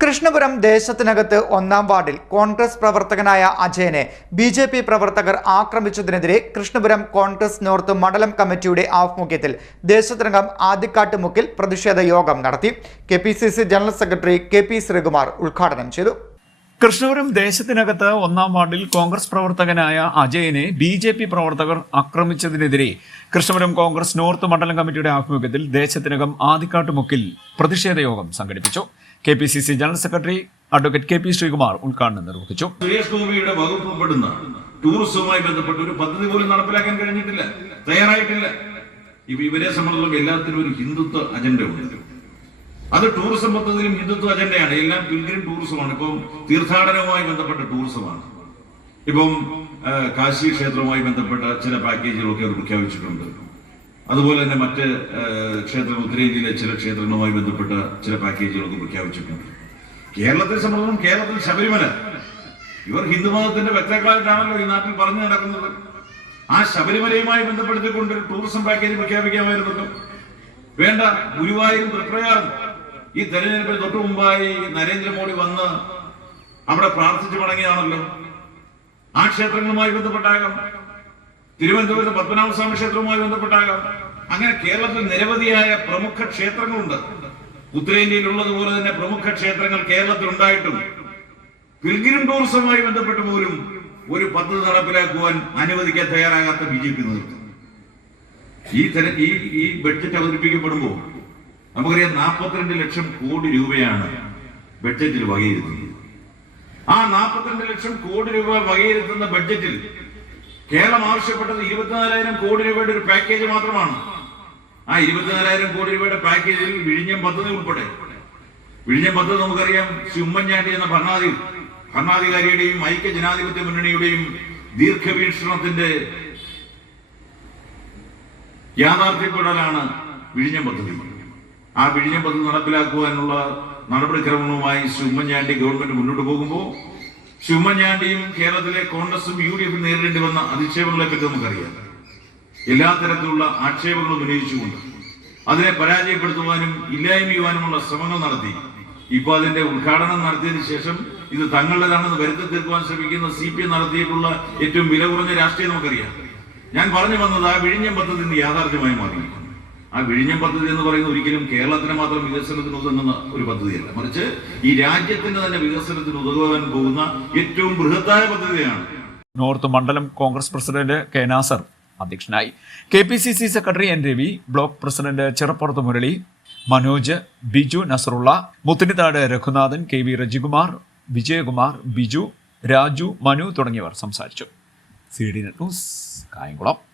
കൃഷ്ണപുരം ദേശത്തിനകത്ത് ഒന്നാം വാർഡിൽ കോൺഗ്രസ് പ്രവർത്തകനായ അജയനെ ബി ജെ പി പ്രവർത്തകർ ആക്രമിച്ചതിനെതിരെ കൃഷ്ണപുരം കോൺഗ്രസ് നോർത്ത് മണ്ഡലം കമ്മിറ്റിയുടെ ആഭിമുഖ്യത്തിൽ ദേശത്തിനകം ആദിക്കാട്ടുമുക്കിൽ പ്രതിഷേധ യോഗം നടത്തി. K general secretary K P Sreekumar ഉദ്ഘാടനം ചെയ്തു. കൃഷ്ണപുരം ദേശത്തിനകത്ത് ഒന്നാം വാർഡിൽ കോൺഗ്രസ് പ്രവർത്തകനായ അജയനെ ബി ജെ പി പ്രവർത്തകർ ആക്രമിച്ചതിനെതിരെ കൃഷ്ണപുരം കോൺഗ്രസ് നോർത്ത് മണ്ഡലം കമ്മിറ്റിയുടെ ആഭിമുഖ്യത്തിൽ ദേശത്തിനകം ആദിക്കാട്ടുമുക്കിൽ പ്രതിഷേധ യോഗം സംഘടിപ്പിച്ചു. K P C C general secretary advocate K P Sreekumar ഉദ്ഘാടനം നിർവഹിച്ചു. സുരേഷ് ഗോപിയുടെ ടൂറിസവുമായി ബന്ധപ്പെട്ട ഒരു പദ്ധതി പോലും നടപ്പിലാക്കാൻ കഴിഞ്ഞിട്ടില്ല. തയ്യാറായിട്ടില്ല. ഇവരെ സംബന്ധിച്ചിടത്തോളം എല്ലാത്തിനും ഒരു ഹിന്ദുത്വ അജണ്ട ഉണ്ട് അത് ടൂറിസം പദ്ധതിയിലും ഹിന്ദുത്വ അജണ്ടയാണ്. എല്ലാം പിൽഗ്രിം ടൂറിസമാണ് ഇപ്പം തീർത്ഥാടനവുമായി ബന്ധപ്പെട്ട ടൂറിസമാണ് ഇപ്പം കാശി ക്ഷേത്രവുമായി ബന്ധപ്പെട്ട ചില പാക്കേജുകളൊക്കെ അവർ പ്രഖ്യാപിച്ചിട്ടുണ്ട്. അതുപോലെ തന്നെ മറ്റ് ക്ഷേത്രങ്ങൾ ഉത്തരേന്ത്യയിലെ ചില ക്ഷേത്രങ്ങളുമായി ബന്ധപ്പെട്ട ചില പാക്കേജുകളൊക്കെ പ്രഖ്യാപിച്ചിട്ടുണ്ട്. കേരളത്തെ സംബന്ധം കേരളത്തിൽ ശബരിമല. ഇവർ ഹിന്ദുമതത്തിന്റെ വ്യക്തക്കളായിട്ടാണല്ലോ ഈ നാട്ടിൽ പറഞ്ഞു നടക്കുന്നത്. ആ ശബരിമലയുമായി ബന്ധപ്പെടുത്തിക്കൊണ്ട് ടൂറിസം പാക്കേജ് പ്രഖ്യാപിക്കാമായിരുന്നല്ലോ വേണ്ട ഗുരുവായൂരും തൃപ്രയാറും. ഈ തെരഞ്ഞെടുപ്പിന് തൊട്ടു മുമ്പായി നരേന്ദ്രമോദി വന്ന് അവിടെ പ്രാർത്ഥിച്ചു മടങ്ങിയാണല്ലോ ആ ക്ഷേത്രങ്ങളുമായി ബന്ധപ്പെട്ടാകാം. തിരുവനന്തപുരത്ത് പത്മനാഭസ്വാമി ക്ഷേത്രവുമായി ബന്ധപ്പെട്ടാകാം. അങ്ങനെ കേരളത്തിൽ നിരവധിയായ പ്രമുഖ ക്ഷേത്രങ്ങളുണ്ട്. ഉത്തരേന്ത്യയിലുള്ളതുപോലെ തന്നെ പ്രമുഖ ക്ഷേത്രങ്ങൾ കേരളത്തിൽ ഉണ്ടായിട്ടും പിൽഗ്രിം ടൂറിസവുമായി ബന്ധപ്പെട്ട് പോലും ഒരു പദ്ധതി നടപ്പിലാക്കുവാൻ അനുവദിക്കാൻ തയ്യാറാകാത്ത ബി ജെ പി നേതൃത്വം. ഈ തെര ഈ ഈ ബഡ്ജറ്റ് അവതരിപ്പിക്കപ്പെടുമ്പോൾ നമുക്കറിയാം നാൽപ്പത്തിരണ്ട് ലക്ഷം കോടി രൂപയാണ് ബഡ്ജറ്റിൽ വകയിരുത്തുന്നത്. ആ നാൽപ്പത്തിരണ്ട് ലക്ഷം കോടി രൂപ വകയിരുത്തുന്ന ബഡ്ജറ്റിൽ കേരളം ആവശ്യപ്പെട്ടത് ഇരുപത്തിനാലായിരം കോടി രൂപയുടെ ഒരു പാക്കേജ് മാത്രമാണ്. ആ ഇരുപത്തിനാലായിരം കോടി രൂപയുടെ പാക്കേജിൽ വിഴിഞ്ഞം പദ്ധതി ഉൾപ്പെടെ വിഴിഞ്ഞം പദ്ധതി നമുക്കറിയാം ശ്രീ ഉമ്മൻചാണ്ടി എന്ന ഭരണാധി ഭരണാധികാരിയുടെയും ഐക്യ ജനാധിപത്യ മുന്നണിയുടെയും ദീർഘവീക്ഷണത്തിന്റെ യാഥാർത്ഥ്യപ്പെടലാണ് വിഴിഞ്ഞം പദ്ധതി. ആ വിഴിഞ്ഞം പദ്ധതി നടപ്പിലാക്കുവാനുള്ള നടപടിക്രമവുമായി ശ്രീ ഉമ്മൻചാണ്ടി ഗവൺമെന്റ് മുന്നോട്ട് പോകുമ്പോൾ ശ്രീ ഉമ്മൻചാണ്ടിയും കേരളത്തിലെ കോൺഗ്രസും യു ഡി എഫും നേരിടേണ്ടി വന്ന അധിക്ഷേപങ്ങളെ പറ്റി നമുക്കറിയാം. എല്ലാ തരത്തിലുള്ള ആക്ഷേപങ്ങളും ഉന്നയിച്ചുകൊണ്ട് അതിനെ പരാജയപ്പെടുത്തുവാനും ഇല്ലായ്മ ചെയ്യുവാനുമുള്ള ശ്രമങ്ങൾ നടത്തി. ഇപ്പൊ അതിന്റെ ഉദ്ഘാടനം നടത്തിയതിനു ശേഷം ഇത് തങ്ങളുടേതാണെന്ന് വരുത്തി തീർക്കുവാൻ ശ്രമിക്കുന്ന സി പി എം നടത്തിയിട്ടുള്ള ഏറ്റവും വില കുറഞ്ഞ രാഷ്ട്രീയം നമുക്കറിയാം. ഞാൻ പറഞ്ഞു വന്നത് ആ വിഴിഞ്ഞം പദ്ധതി യാഥാർത്ഥ്യമായി മാറിയിരിക്കുന്നു. ആ വിഴിഞ്ഞം പദ്ധതി എന്ന് പറയുന്നത് ഒരിക്കലും കേരളത്തിന് മാത്രം വികസനത്തിന് ഉതകുന്ന ഒരു പദ്ധതിയല്ല. മറിച്ച് ഈ രാജ്യത്തിന്റെ തന്നെ വികസനത്തിന് ഉതകുവാൻ പോകുന്ന ഏറ്റവും ബൃഹത്തായ പദ്ധതിയാണ്. നോർത്ത് മണ്ഡലം കോൺഗ്രസ് പ്രസിഡന്റ് കെ നാസർ അധ്യക്ഷനായി. K P C C secretary N Ravi block president Cheruppurath Murali Manoj Biju Nasarulla മുത്തിനിത്താട് Raghunathan K V Rajikumar Vijayakumar Biju Raju Manu തുടങ്ങിയവർ സംസാരിച്ചു. C D net news Kayamkulam.